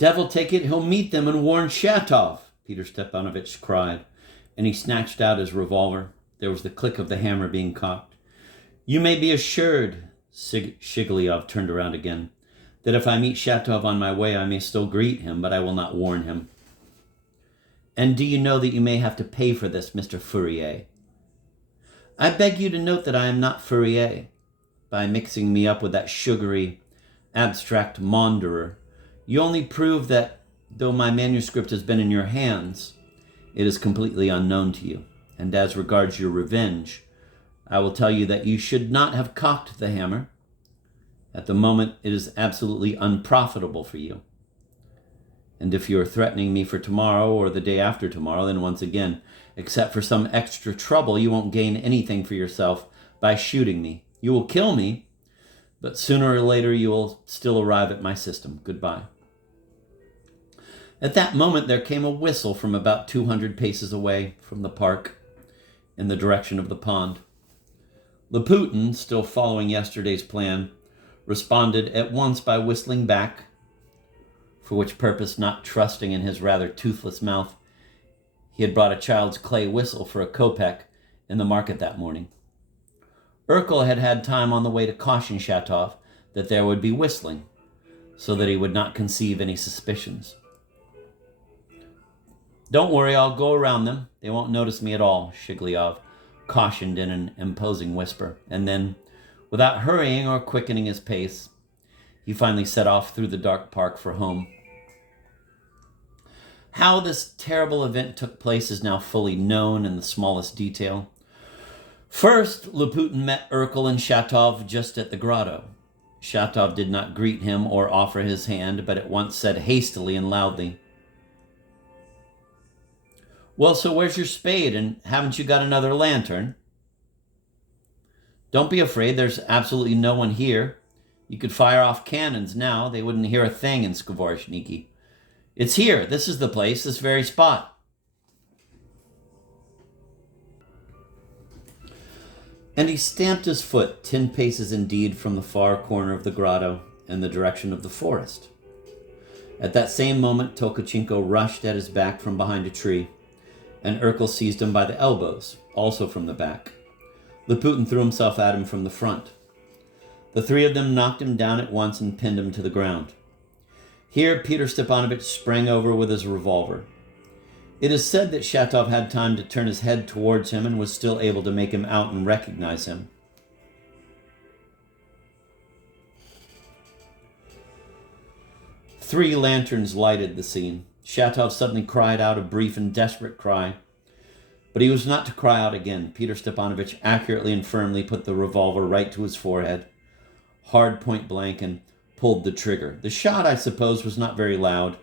Devil take it, he'll meet them and warn Shatov, Peter Stepanovich cried, and he snatched out his revolver. There was the click of the hammer being cocked. You may be assured, Shigliov turned around again, that if I meet Shatov on my way, I may still greet him, but I will not warn him. And do you know that you may have to pay for this, Mr. Fourier? I beg you to note that I am not Fourier. By mixing me up with that sugary, abstract maunderer, you only prove that, though my manuscript has been in your hands, it is completely unknown to you. And as regards your revenge, I will tell you that you should not have cocked the hammer. At the moment, it is absolutely unprofitable for you. And if you are threatening me for tomorrow or the day after tomorrow, then once again, except for some extra trouble, you won't gain anything for yourself by shooting me. You will kill me, but sooner or later you will still arrive at my system. Goodbye. At that moment, there came a whistle from about 200 paces away from the park in the direction of the pond. Laputin, still following yesterday's plan, responded at once by whistling back, for which purpose, not trusting in his rather toothless mouth, he had brought a child's clay whistle for a kopeck in the market that morning. Urkel had had time on the way to caution Shatov that there would be whistling, so that he would not conceive any suspicions. Don't worry, I'll go around them. They won't notice me at all, Shigliov cautioned in an imposing whisper, and then, without hurrying or quickening his pace, he finally set off through the dark park for home. How this terrible event took place is now fully known in the smallest detail. First, Laputin met Urkel and Shatov just at the grotto. Shatov did not greet him or offer his hand, but at once said hastily and loudly, "Well, so where's your spade, and haven't you got another lantern?" "Don't be afraid, there's absolutely no one here. You could fire off cannons now, they wouldn't hear a thing in Skvoreshniki. It's here, this is the place, this very spot." And he stamped his foot 10 paces indeed from the far corner of the grotto in the direction of the forest. At that same moment, Tolkachenko rushed at his back from behind a tree, and Urkel seized him by the elbows, also from the back. Laputin threw himself at him from the front. The three of them knocked him down at once and pinned him to the ground. Here Peter Stepanovich sprang over with his revolver. It is said that Shatov had time to turn his head towards him and was still able to make him out and recognize him. Three lanterns lighted the scene. Shatov suddenly cried out a brief and desperate cry, but he was not to cry out again. Peter Stepanovich accurately and firmly put the revolver right to his forehead, hard point blank, and pulled the trigger. The shot, I suppose, was not very loud.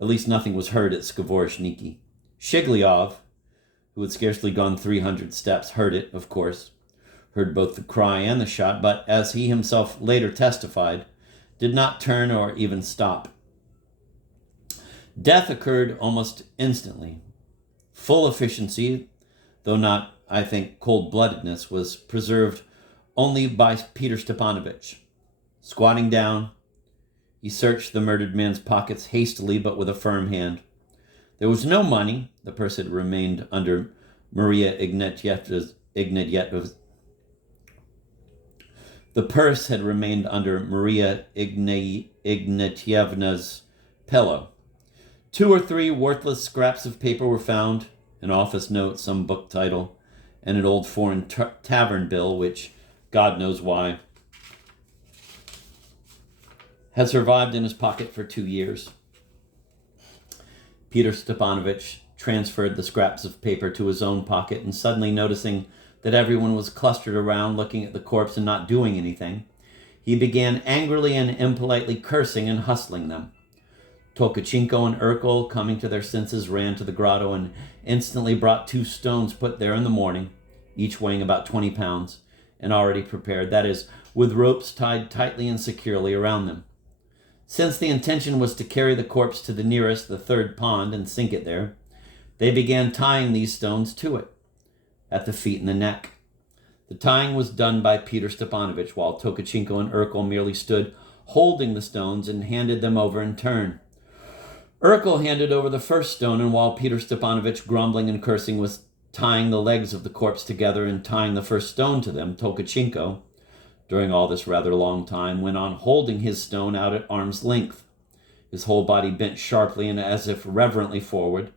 At least nothing was heard at Skvoreshniki. Shigliov, who had scarcely gone 300 steps, heard it, of course, heard both the cry and the shot, but, as he himself later testified, did not turn or even stop. Death occurred almost instantly. Full efficiency, though not, I think, cold-bloodedness, was preserved only by Peter Stepanovich. Squatting down, he searched the murdered man's pockets hastily but with a firm hand. There was no money. The purse had remained under Maria Ignatievna's pillow. 2 or 3 worthless scraps of paper were found, an office note, some book title, and an old foreign tavern bill, which, God knows why, had survived in his pocket for 2 years. Peter Stepanovich transferred the scraps of paper to his own pocket, and suddenly noticing that everyone was clustered around looking at the corpse and not doing anything, he began angrily and impolitely cursing and hustling them. Tolkachenko and Urkel, coming to their senses, ran to the grotto and instantly brought 2 stones put there in the morning, each weighing about 20 pounds, and already prepared, that is, with ropes tied tightly and securely around them. Since the intention was to carry the corpse to the nearest, the 3rd pond, and sink it there, they began tying these stones to it, at the feet and the neck. The tying was done by Peter Stepanovich, while Tolkachenko and Urkel merely stood holding the stones and handed them over in turn. Urkel handed over the first stone, and while Peter Stepanovich, grumbling and cursing, was tying the legs of the corpse together and tying the first stone to them, Tolkachenko, during all this rather long time, went on holding his stone out at arm's length, his whole body bent sharply and as if reverently forward,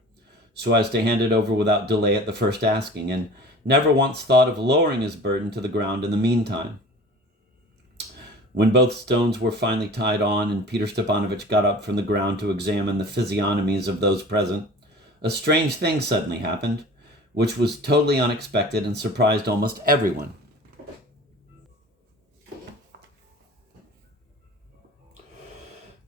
so as to hand it over without delay at the first asking, and never once thought of lowering his burden to the ground in the meantime. When both stones were finally tied on and Peter Stepanovich got up from the ground to examine the physiognomies of those present, a strange thing suddenly happened, which was totally unexpected and surprised almost everyone.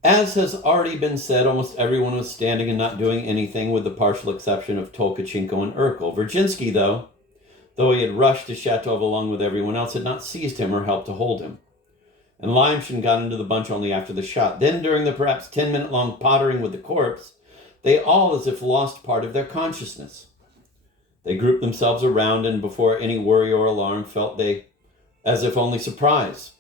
As has already been said, almost everyone was standing and not doing anything, with the partial exception of Tolkachenko and Urkel. Virginsky, though he had rushed to Shatov along with everyone else, had not seized him or helped to hold him. And Lyamshin got into the bunch only after the shot. Then, during the perhaps 10-minute-long pottering with the corpse, they all as if lost part of their consciousness. They grouped themselves around, and before any worry or alarm felt they as if only surprise.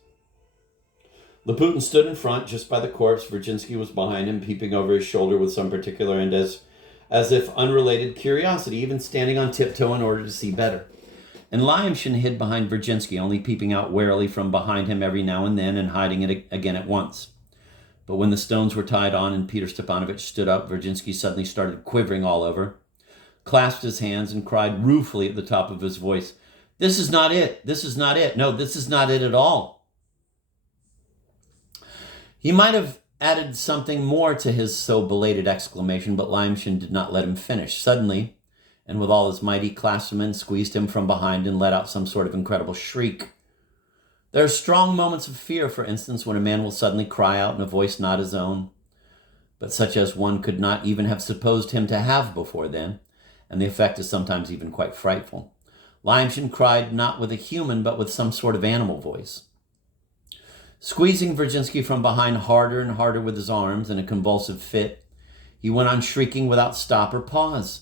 Laputin stood in front, just by the corpse. Virginsky was behind him, peeping over his shoulder with some particular and as if unrelated curiosity, even standing on tiptoe in order to see better. And Lyamshin hid behind Virginsky, only peeping out warily from behind him every now and then and hiding it again at once. But when the stones were tied on and Peter Stepanovich stood up, Virginsky suddenly started quivering all over, clasped his hands, and cried ruefully at the top of his voice, "This is not it! This is not it! No, this is not it at all!" He might have added something more to his so belated exclamation, but Lyamshin did not let him finish. Suddenly, and with all his might, he clasped him and squeezed him from behind and let out some sort of incredible shriek. There are strong moments of fear, for instance, when a man will suddenly cry out in a voice not his own, but such as one could not even have supposed him to have before then, and the effect is sometimes even quite frightful. Lyamshin cried not with a human, but with some sort of animal voice. Squeezing Virginsky from behind harder and harder with his arms in a convulsive fit, he went on shrieking without stop or pause,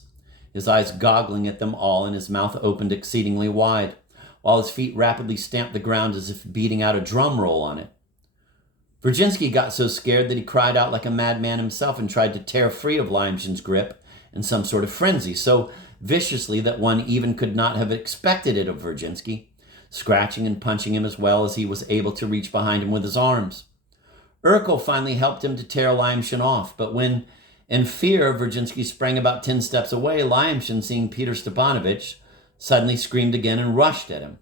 his eyes goggling at them all and his mouth opened exceedingly wide, while his feet rapidly stamped the ground as if beating out a drum roll on it. Virginsky got so scared that he cried out like a madman himself and tried to tear free of Lyamshin's grip in some sort of frenzy, so viciously that one even could not have expected it of Virginsky, scratching and punching him as well as he was able to reach behind him with his arms. Urkel finally helped him to tear Lyamshin off, but when, in fear, Virginsky sprang about 10 steps away, Lyamshin, seeing Peter Stepanovich, suddenly screamed again and rushed at him.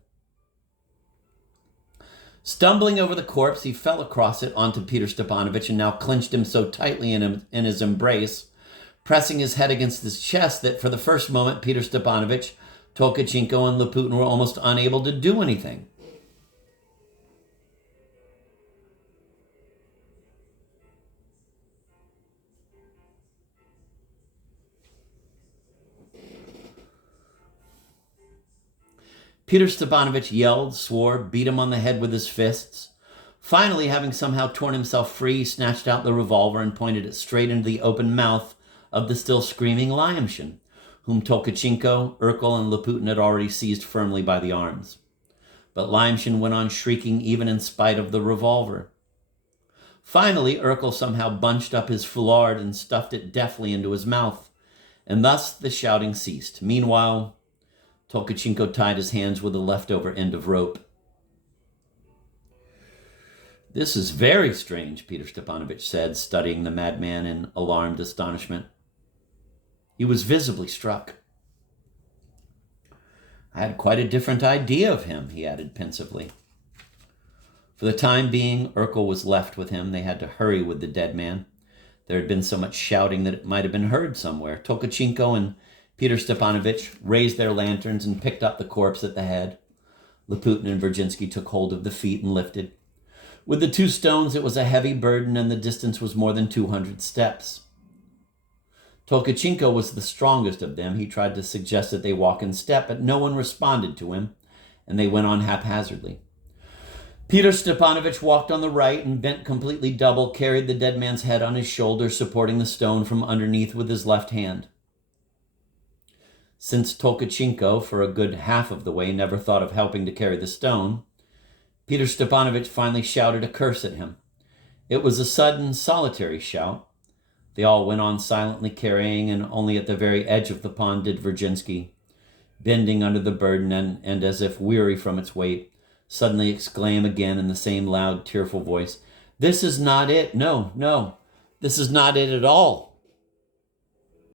Stumbling over the corpse, he fell across it onto Peter Stepanovich and now clenched him so tightly in his embrace, pressing his head against his chest, that for the first moment Peter Stepanovich, Tolkachenko, and Laputin were almost unable to do anything. Peter Stepanovich yelled, swore, beat him on the head with his fists. Finally, having somehow torn himself free, he snatched out the revolver and pointed it straight into the open mouth of the still screaming Lyamshin, whom Tolkachenko, Urkel, and Laputin had already seized firmly by the arms. But Lyamshin went on shrieking even in spite of the revolver. Finally, Urkel somehow bunched up his foulard and stuffed it deftly into his mouth, and thus the shouting ceased. Meanwhile, Tolkachenko tied his hands with a leftover end of rope. "This is very strange," Peter Stepanovich said, studying the madman in alarmed astonishment. He was visibly struck. "I had quite a different idea of him," he added pensively. For the time being, Urkel was left with him. They had to hurry with the dead man. There had been so much shouting that it might have been heard somewhere. Tolkachenko and Peter Stepanovich raised their lanterns and picked up the corpse at the head. Laputin and Virginsky took hold of the feet and lifted. With the 2 stones, it was a heavy burden, and the distance was more than 200 steps. Tolkachenko was the strongest of them. He tried to suggest that they walk in step, but no one responded to him, and they went on haphazardly. Peter Stepanovich walked on the right and, bent completely double, carried the dead man's head on his shoulder, supporting the stone from underneath with his left hand. Since Tolkachenko, for a good half of the way, never thought of helping to carry the stone, Peter Stepanovich finally shouted a curse at him. It was a sudden, solitary shout. They all went on silently carrying, and only at the very edge of the pond did Virginsky, bending under the burden and as if weary from its weight, suddenly exclaim again in the same loud, tearful voice, "This is not it. No, no, this is not it at all."